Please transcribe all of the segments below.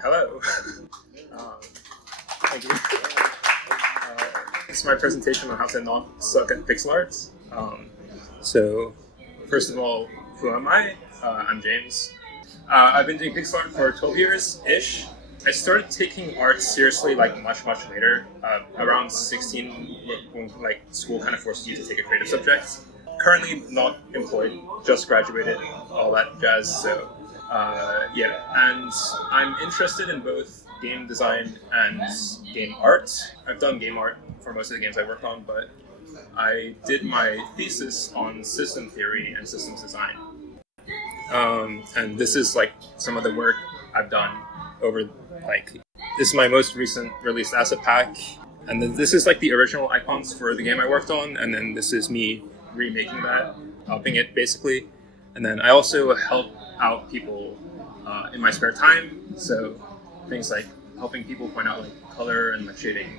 Hello. um, Thank you. It's my presentation on how to not suck at pixel art. So, first of all, who am I? I'm James. I've been doing pixel art for 12 years-ish. I started taking art seriously much later, around 16, when school kind of forces you to take a creative subject. Currently not employed, just graduated, all that jazz. So yeah, and I'm interested in both game design and game art. I've done game art for most of the games I worked on, but I did my thesis on system theory and systems design. And this is some of the work I've done over this is my most recent released asset pack, and then this is the original icons for the game I worked on, and then this is me remaking that, helping it basically. And then I also help out people in my spare time, so things like helping people point out color and shading.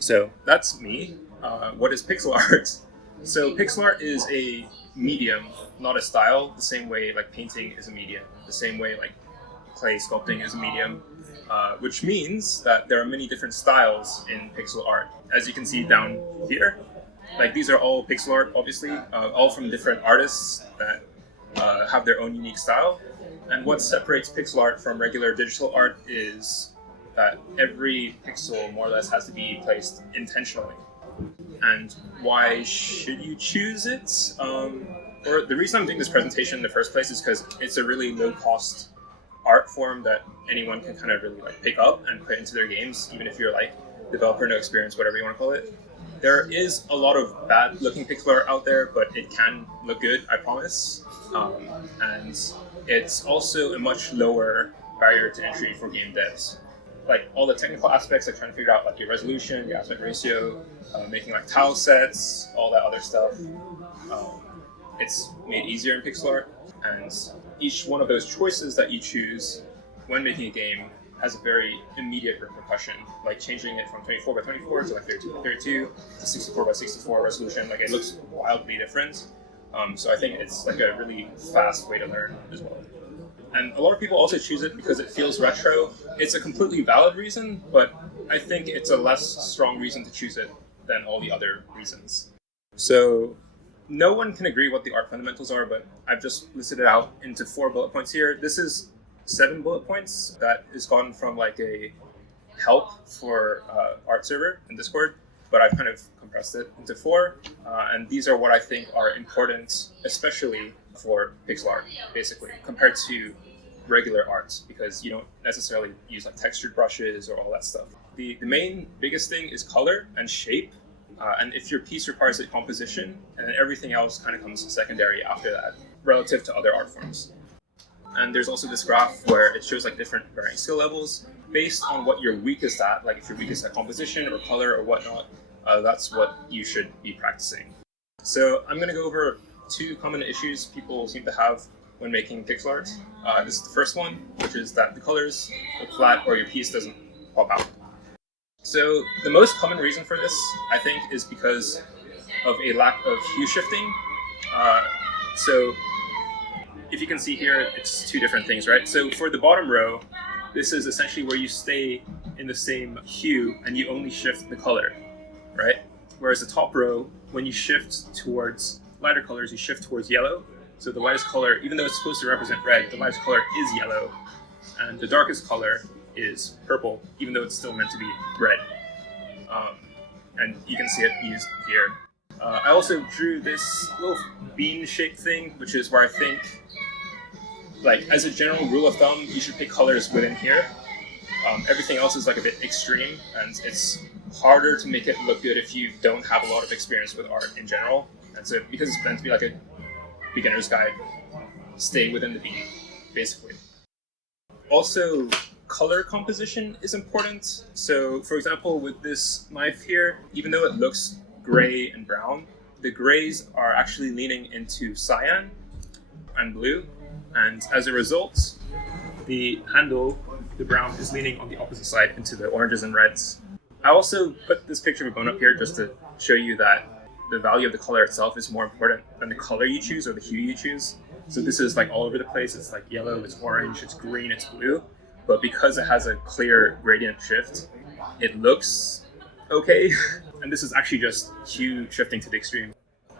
So that's me. What is pixel art? So pixel art is a medium, not a style, the same way painting is a medium, the same way clay sculpting is a medium, which means that there are many different styles in pixel art. As you can see down here, these are all pixel art, obviously, all from different artists that have their own unique style. And what separates pixel art from regular digital art is that every pixel more or less has to be placed intentionally. And why should you choose it? Or the reason I'm doing this presentation in the first place is because it's a really low-cost art form that anyone can kind of really pick up and put into their games, even if you're developer, no experience, whatever you want to call it. There is a lot of bad-looking pixel art out there, but it can look good, I promise. And it's also a much lower barrier to entry for game devs. All the technical aspects, trying to figure out your resolution, your aspect ratio, making tile sets, all that other stuff. It's made easier in pixel art, and each one of those choices that you choose when making a game has a very immediate repercussion, changing it from 24 by 24 to 32 by 32 to 64 by 64 resolution. It looks wildly different. So I think it's a really fast way to learn as well. And a lot of people also choose it because it feels retro. It's a completely valid reason, but I think it's a less strong reason to choose it than all the other reasons. So no one can agree what the art fundamentals are, but I've just listed it out into 4 bullet points here. This is 7 bullet points that is gotten from a help for art server in Discord, but I've kind of compressed it into 4. And these are what I think are important, especially for pixel art, basically, compared to regular art, because you don't necessarily use textured brushes or all that stuff. The main biggest thing is color and shape, and if your piece requires a composition, and then everything else kind of comes secondary after that, relative to other art forms. And there's also this graph where it shows different varying skill levels based on what you're weakest at. If you're weakest at composition or color or whatnot, that's what you should be practicing. So I'm going to go over 2 common issues people seem to have when making pixel art. This is the first one, which is that the colors look flat or your piece doesn't pop out. So the most common reason for this, I think, is because of a lack of hue shifting. So if you can see here, it's 2 different things, right? So for the bottom row, this is essentially where you stay in the same hue and you only shift the color, right? Whereas the top row, when you shift towards lighter colors, you shift towards yellow. So the lightest color, even though it's supposed to represent red, the lightest color is yellow. And the darkest color is purple, even though it's still meant to be red. And you can see it used here. I also drew this little bean-shaped thing, which is where I think, as a general rule of thumb, you should pick colors within here. Everything else is a bit extreme, and it's harder to make it look good if you don't have a lot of experience with art in general. And so, because it's meant to be a beginner's guide, stay within the bean, basically. Also, color composition is important. So, for example, with this knife here, even though it looks gray and brown, the grays are actually leaning into cyan and blue, and as a result, the handle, the brown, is leaning on the opposite side into the oranges and reds. I also put this picture of a bone up here just to show you that the value of the color itself is more important than the color you choose or the hue you choose. So this is all over the place. It's yellow, it's orange, it's green, it's blue. but because it has a clear gradient shift, it looks okay. And this is actually just hue shifting to the extreme.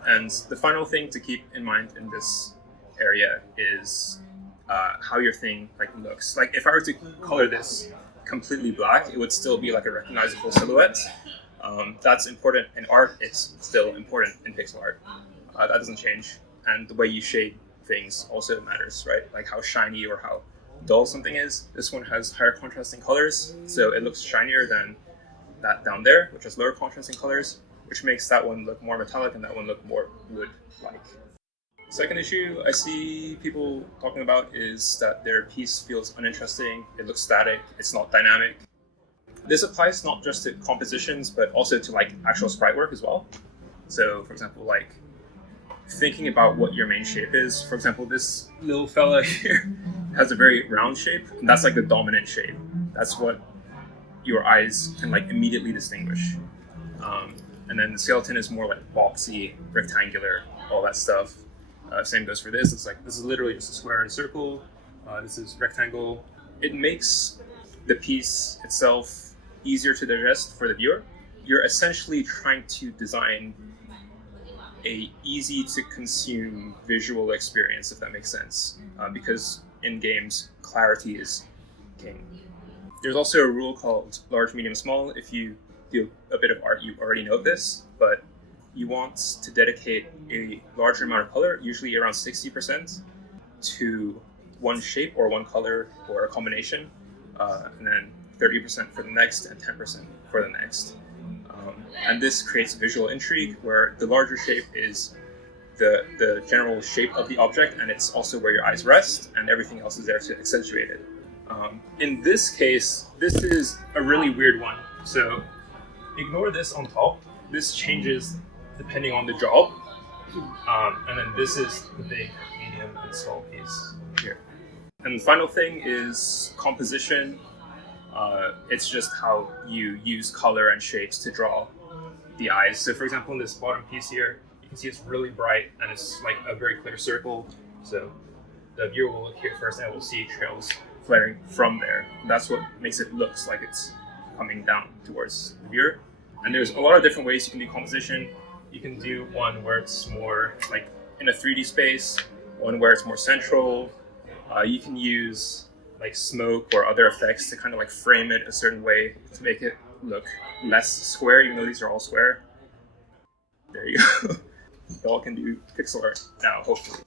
And the final thing to keep in mind in this area is how your thing like looks. Like if I were to color this completely black, it would still be like a recognizable silhouette. That's important in art. It's still important in pixel art. That doesn't change. And the way you shade things also matters, right? Like how shiny or how dull something is. This one has higher contrasting colors, so it looks shinier than that down there, which has lower contrasting colors, which makes that one look more metallic and that one look more wood-like. Second issue I see people talking about is that their piece feels uninteresting, it looks static, it's not dynamic. This applies not just to compositions, but also to like actual sprite work as well. So for example, like thinking about what your main shape is. For example, this little fella here has a very round shape, and that's like the dominant shape. That's what your eyes can like immediately distinguish. And then the skeleton is more like boxy, rectangular, all that stuff. Same goes for this. It's like, this is literally just a square and a circle. This is rectangle. It makes the piece itself easier to digest for the viewer. You're essentially trying to design a easy to consume visual experience, if that makes sense. Because in games, clarity is king. There's also a rule called large, medium, small. If you do a bit of art, you already know this, but you want to dedicate a larger amount of color, usually around 60%, to one shape or one color or a combination, and then 30% for the next and 10% for the next. And this creates visual intrigue where the larger shape is the general shape of the object, and it's also where your eyes rest, and everything else is there to accentuate it. In this case, this is a really weird one. So ignore this on top. This changes depending on the job. And then this is the big, medium, and small piece here. And the final thing is composition. It's just how you use color and shapes to draw the eyes. So for example, in this bottom piece here, you can see it's really bright and it's like a very clear circle. So the viewer will look here first and will see trails flaring from there. That's what makes it look like it's coming down towards the viewer. And there's a lot of different ways you can do composition. You can do one where it's more like in a 3D space, one where it's more central. You can use like smoke or other effects to kind of like frame it a certain way to make it look less square, even though these are all square. There you go. You all can do pixel art now, hopefully.